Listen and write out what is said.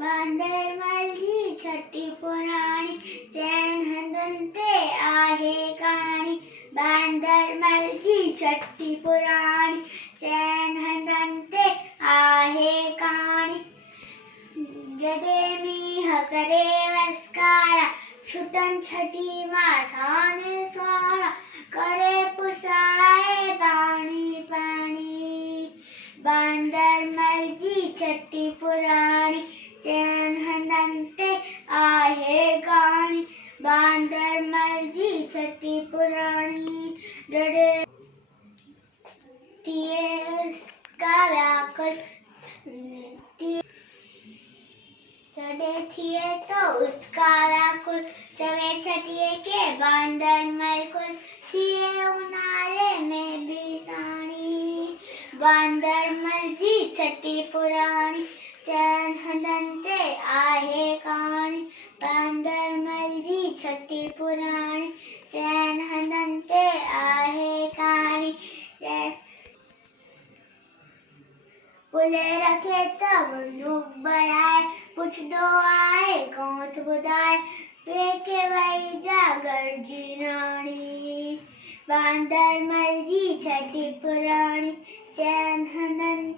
बांदर मलजी छठी पुराणी चैन हंदंते आहे कहाणी। बांदर मलजी छठी पुराणी चैन हंदंते आहे कहाणी। जडे मीह करे वसकारा छुटन छठी माथाने स्वारा करे पुसाए पाणी पाणी। बांदर मलजी छठी पुराणी चैन हंदंते आहे कहाणी। बांदर मलजी छठी पुराणी जड़े थिए उसका व्याकुल जड़े थिए तो उसका व्याकुल चवे छठिए के बांदर मलकुल थिए उनाले में भी साणी। बांदर मलजी छठी पुराणी चैन हंदंते आहे कहाणी। बांदर मलजी छठी पुराणी चैन हंदंते आहे कहाणी। पुले रखे तो बंदूक बढ़ाए कुछ दो आए कौथ बुदाए के वही जागर जी रानी। बांदर मलजी छठी पुराणी चैन हंदंते